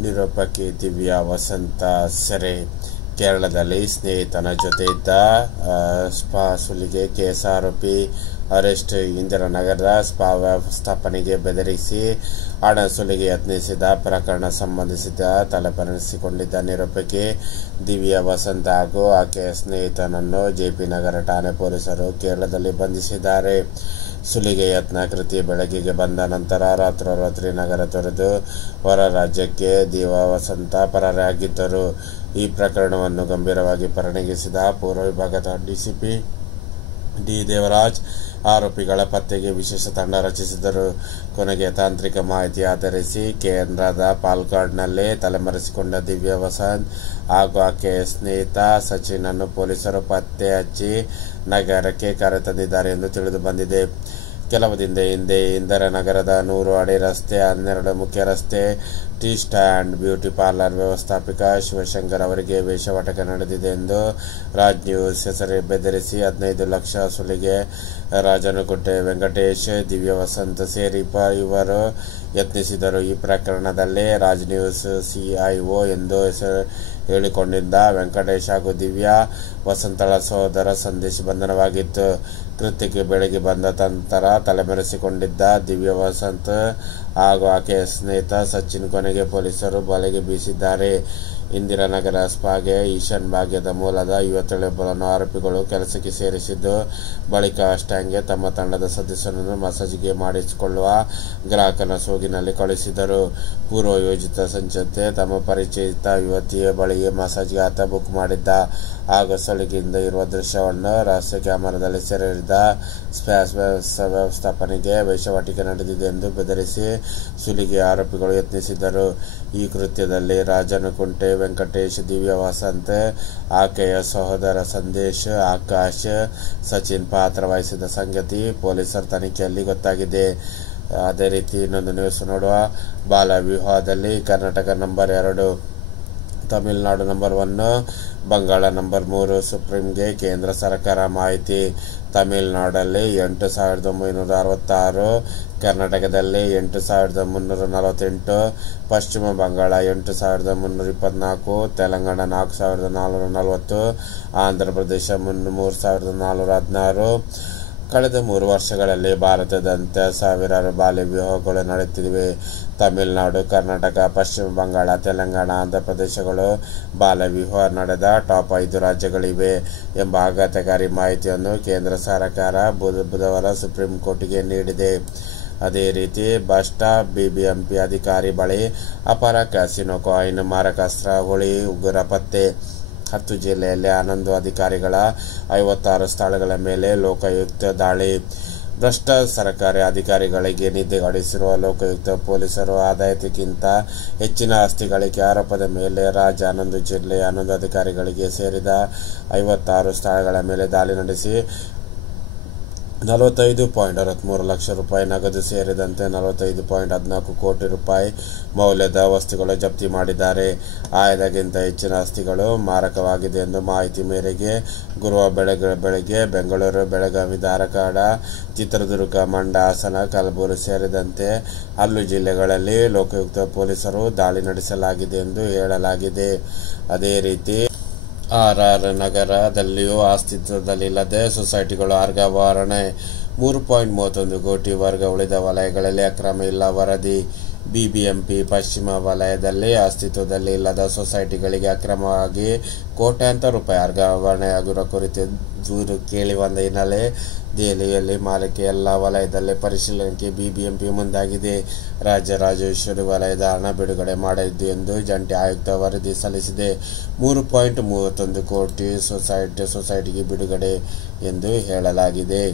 ನಿರೂಪಕಿ ದಿವ್ಯಾ ವಸಂತ ಸೆರೆ. ಕೇರಳದಲ್ಲಿ ಸ್ನೇಹಿತನ ಜೊತೆ ಇದ್ದ ಸ್ಪಾ ಸುಲಿಗೆ ಕೇಸ್ ಆರೋಪಿ ಅರೆಸ್ಟ್. ಇಂದಿರಾನಗರದ ಸ್ಪಾ ವ್ಯವಸ್ಥಾಪನೆಗೆ ಬೆದರಿಸಿ ಹಣ ಸುಲಿಗೆ ಯತ್ನಿಸಿದ ಪ್ರಕರಣ ಸಂಬಂಧಿಸಿದ ತಲೆಮರೆಸಿಕೊಂಡಿದ್ದ ನಿರೂಪಕಿ ದಿವ್ಯಾ ವಸಂತ ಹಾಗೂ ಆಕೆಯ ಸ್ನೇಹಿತನನ್ನು ಜೆಪಿ ನಗರ ಠಾಣೆ ಪೊಲೀಸರು ಕೇರಳದಲ್ಲಿ ಬಂಧಿಸಿದ್ದಾರೆ. ಸುಲಿಗೆ ಯತ್ನ ಕೃತ್ಯ ಬೆಳಕಿಗೆ ಬಂದ ನಂತರ ರಾತ್ರೋರಾತ್ರಿ ನಗರ ತೊರೆದು ಹೊರ ರಾಜ್ಯಕ್ಕೆ ದಿವ್ಯಾ ವಸಂತ ಪರಾರಿಯಾಗಿದ್ದರು. ಈ ಪ್ರಕರಣವನ್ನು ಗಂಭೀರವಾಗಿ ಪರಿಗಣಿಸಿದ ಪೂರ್ವ ವಿಭಾಗದ ಡಿಸಿಪಿ ಡಿ ದೇವರಾಜ್ ಆರೋಪಿಗಳ ಪತ್ತೆಗೆ ವಿಶೇಷ ತಂಡ ರಚಿಸಿದರು. ಕೊನೆಗೆ ತಾಂತ್ರಿಕ ಮಾಹಿತಿ ಆಧರಿಸಿ ಕೇಂದ್ರದ ಪಾಲ್ಘಾಟ್ನಲ್ಲಿ ತಲೆಮರೆಸಿಕೊಂಡ ದಿವ್ಯಾ ವಸಂತ್ ಹಾಗೂ ಆಕೆಯ ಸ್ನೇಹಿತ ಸಚಿನ್ ಅನ್ನು ಪೊಲೀಸರು ಪತ್ತೆ ಹಚ್ಚಿ ನಗರಕ್ಕೆ ಕರೆತಂದಿದ್ದಾರೆ ಎಂದು ತಿಳಿದು ಬಂದಿದೆ. ಕೆಲವು ದಿನದ ಹಿಂದೆ ಇಂದಿರಾನಗರದ 100 ಅಡಿ ರಸ್ತೆ, 12 ಮುಖ್ಯ ರಸ್ತೆ, ಟೀ ಸ್ಟ್ಯಾಂಡ್, ಬ್ಯೂಟಿ ಪಾರ್ಲರ್ ವ್ಯವಸ್ಥಾಪಕ ಶಿವಶಂಕರ್ ಅವರಿಗೆ ವೇಷವಾಟಕ ನಡೆದಿದೆ ಎಂದು ರಾಜ್ ನ್ಯೂಸ್ ಹೆಸರು ಬೆದರಿಸಿ 15 ಲಕ್ಷ ಸುಲಿಗೆ ರಾಜನಕುಂಟೆ ವೆಂಕಟೇಶ್, ದಿವ್ಯಾ ವಸಂತ್ ಸೇರಿ ಇವರು ಯತ್ನಿಸಿದರು. ಈ ಪ್ರಕರಣದಲ್ಲಿ ರಾಜ್ ನ್ಯೂಸ್ ಸಿಐಒ ಎಂದು ಹೆಸರು ಹೇಳಿಕೊಂಡಿದ್ದ ವೆಂಕಟೇಶ್ ಹಾಗೂ ದಿವ್ಯಾ ವಸಂತಳ ಸಹೋದರ ಸಂದೇಶ್ ಬಂಧನವಾಗಿತ್ತು. ಕೃತ್ಯಕ್ಕೆ ಬೆಳಗ್ಗೆ ಬಂದ ನಂತರ ತಲೆಮರೆಸಿಕೊಂಡಿದ್ದ ದಿವ್ಯಾ ವಸಂತ್ ಹಾಗೂ ಆಕೆಯ ಸ್ನೇಹಿತ ಸಚಿನ್ ಕೊನೆಗೆ ಪೊಲೀಸರು ಬಲೆಗೆ ಬೀಸಿದ್ದಾರೆ. ಇಂದಿರಾನಗರ ಸ್ಪಾಗೆ ಈಶಾನ್ ಭಾಗ್ಯದ ಮೂಲದ ಯುವತಿಯೊಬ್ಬರನ್ನು ಆರೋಪಿಗಳು ಕೆಲಸಕ್ಕೆ ಸೇರಿಸಿದ್ದು, ಬಳಿಕ ಅಷ್ಟಾಂಗೆ ತಮ್ಮ ತಂಡದ ಸದಸ್ಯರನ್ನು ಮಸಾಜ್ಗೆ ಮಾಡಿಸಿಕೊಳ್ಳುವ ಗ್ರಾಹಕನ ಸೋಗಿನಲ್ಲಿ ಕಳುಹಿಸಿದರು. ಪೂರ್ವ ಯೋಜಿತ ಸಂಚಂತೆ ತಮ್ಮ ಪರಿಚಯಿತ ಯುವತಿಯ ಬಳಿಯೇ ಮಸಾಜ್ಗೆ ಆತ ಬುಕ್ ಮಾಡಿದ್ದ ಹಾಗೂ ಸುಲಿಗೆಯಿಂದ ಇರುವ ದೃಶ್ಯವನ್ನು ರಹಸ್ಯ ಕ್ಯಾಮೆರಾದಲ್ಲಿ ಸೆರೆ ಹಿಡಿದ. ಸ್ಪ್ಯಾಸ್ ವ್ಯವಸ್ಥಾಪನೆಗೆ ವೇಷವಾಟಿಕೆ ನಡೆದಿದೆ ಎಂದು ಬೆದರಿಸಿ ಸುಲಿಗೆ ಆರೋಪಿಗಳು ಯತ್ನಿಸಿದರು. ಈ ಕೃತ್ಯದಲ್ಲಿ ರಾಜನಕುಂಟೆ ವೆಂಕಟೇಶ್, ದಿವ್ಯಾ ವಸಂತ್, ಆಕೆಯ ಸಹೋದರ ಸಂದೇಶ್, ಆಕಾಶ್, ಸಚಿನ್ ಪಾತ್ರ ವಹಿಸಿದ ಸಂಗತಿ ಪೊಲೀಸರ ತನಿಖೆಯಲ್ಲಿ ಗೊತ್ತಾಗಿದೆ. ಅದೇ ರೀತಿ ಇನ್ನೊಂದು ನ್ಯೂಸ್ ನೋಡುವ. ಬಾಲ ವಿವಾಹದಲ್ಲಿ Karnataka number 2, Tamil Nadu number 1, Bengal number 3 ಸುಪ್ರೀಂಗೆ ಕೇಂದ್ರ ಸರ್ಕಾರ ಮಾಹಿತಿ. ತಮಿಳುನಾಡಲ್ಲಿ 8,966, ಕರ್ನಾಟಕದಲ್ಲಿ 8,348, ಪಶ್ಚಿಮ ಬಂಗಾಳ 8,324, ತೆಲಂಗಾಣ 4,440, ಆಂಧ್ರಪ್ರದೇಶ 3,416. ಕಳೆದ 3 ವರ್ಷಗಳಲ್ಲಿ ಭಾರತದಾದ್ಯಂತ ಸಾವಿರಾರು ಬಾಲ್ಯ ವಿವಾಹಗಳು ನಡೆಯುತ್ತಿವೆ. ತಮಿಳುನಾಡು, ಕರ್ನಾಟಕ, ಪಶ್ಚಿಮ ಬಂಗಾಳ, ತೆಲಂಗಾಣ, ಆಂಧ್ರಪ್ರದೇಶಗಳು ಬಾಲ್ಯ ವಿವಾಹ ನಡೆದ ಟಾಪ್ 5 ರಾಜ್ಯಗಳಿವೆ ಎಂಬ ಆಘಾತಕಾರಿ ಮಾಹಿತಿಯನ್ನು ಕೇಂದ್ರ ಸರ್ಕಾರ ಬುಧವಾರ ಸುಪ್ರೀಂ ಕೋರ್ಟ್ಗೆ ನೀಡಿದೆ. ಅದೇ ರೀತಿ ಭ್ರಷ್ಟ ಬಿಬಿಎಂಪಿ ಅಧಿಕಾರಿ ಬಳಿ ಅಪಾರ ಕ್ಯಾಸಿನೋ ಕಾಯಿನ್, ಮಾರಕಾಸ್ತ್ರ, ಹುಳಿ ಉಗ್ರ ಪತ್ತೆ. 10 ಜಿಲ್ಲೆಯಲ್ಲಿ 11 ಅಧಿಕಾರಿಗಳ 56 ಸ್ಥಳಗಳ ಮೇಲೆ ಲೋಕಾಯುಕ್ತ ದಾಳಿ. ಭ್ರಷ್ಟ ಸರ್ಕಾರಿ ಅಧಿಕಾರಿಗಳಿಗೆ ನಿದ್ದೆಗೆಡಿಸಿರುವ ಲೋಕಾಯುಕ್ತ ಪೊಲೀಸರು ಆದಾಯಕ್ಕಿಂತ ಹೆಚ್ಚಿನ ಆಸ್ತಿ ಗಳಿಕೆ ಆರೋಪದ ಮೇಲೆ ರಾಜ್ಯ 11 ಜಿಲ್ಲೆಯ 11 ಅಧಿಕಾರಿಗಳಿಗೆ ಸೇರಿದ 56 ಸ್ಥಳಗಳ ಮೇಲೆ ದಾಳಿ ನಡೆಸಿ 45.63 ಲಕ್ಷ ರೂಪಾಯಿ ನಗದು ಸೇರಿದಂತೆ 45.14 ಕೋಟಿ ರೂಪಾಯಿ ಮೌಲ್ಯದ ವಸ್ತುಗಳು ಜಪ್ತಿ ಮಾಡಿದ್ದಾರೆ. ಆಯದಕ್ಕಿಂತ ಹೆಚ್ಚಿನ ಆಸ್ತಿಗಳು ಮಾರಕವಾಗಿದೆ ಎಂದು ಮಾಹಿತಿ ಮೇರೆಗೆ ಗುರುವಾರ ಬೆಳಗ್ಗೆ ಬೆಂಗಳೂರು, ಬೆಳಗಾವಿ, ಧಾರವಾಡ, ಚಿತ್ರದುರ್ಗ, ಮಂಡ್ಯ, ಹಾಸನ, ಕಲಬುರಗಿ ಸೇರಿದಂತೆ 10 ಜಿಲ್ಲೆಗಳಲ್ಲಿ ಲೋಕಾಯುಕ್ತ ಪೊಲೀಸರು ದಾಳಿ ನಡೆಸಲಾಗಿದೆ ಎಂದು ಹೇಳಲಾಗಿದೆ. ಅದೇ ರೀತಿ ಆರ್ ನಗರದಲ್ಲಿಯೂ ಅಸ್ತಿತ್ವದಲ್ಲಿಲ್ಲದೆ ಸೊಸೈಟಿಗಳು ವರ್ಗಾವಣೆ. 3.31 ಕೋಟಿ ವರ್ಗ ಉಳಿದ ವಲಯಗಳಲ್ಲಿ ಅಕ್ರಮ ಇಲ್ಲ ವರದಿ. ಬಿಬಿಎಂಪಿ ಪಶ್ಚಿಮ ವಲಯದಲ್ಲಿ ಅಸ್ತಿತ್ವದಲ್ಲಿ ಇಲ್ಲದ ಸೊಸೈಟಿಗಳಿಗೆ ಅಕ್ರಮವಾಗಿ ಕೋಟ್ಯಾಂತರ ರೂಪಾಯಿ ವರ್ಗಾವಣೆಯಾಗಿರುವ ಕುರಿತು ದೂರು ಕೇಳಿ ಬಂದ ಹಿನ್ನೆಲೆ ದೆಹಲಿಯಲ್ಲಿ ಮಾಲಿಕೆ ಎಲ್ಲ ವಲಯದಲ್ಲಿ ಪರಿಶೀಲನೆಗೆ ಬಿಬಿಎಂಪಿ ಮುಂದಾಗಿದೆ. ರಾಜ್ಯ ರಾಜೇಶ್ವರಿ ವಲಯದ ಹಣ ಬಿಡುಗಡೆ ಮಾಡಲಿದೆ ಎಂದು ಜಂಟಿ ಆಯುಕ್ತ ವರದಿ ಸಲ್ಲಿಸಿದೆ. 3.31 ಕೋಟಿ ಸೊಸೈಟಿಗೆ ಬಿಡುಗಡೆ ಎಂದು ಹೇಳಲಾಗಿದೆ.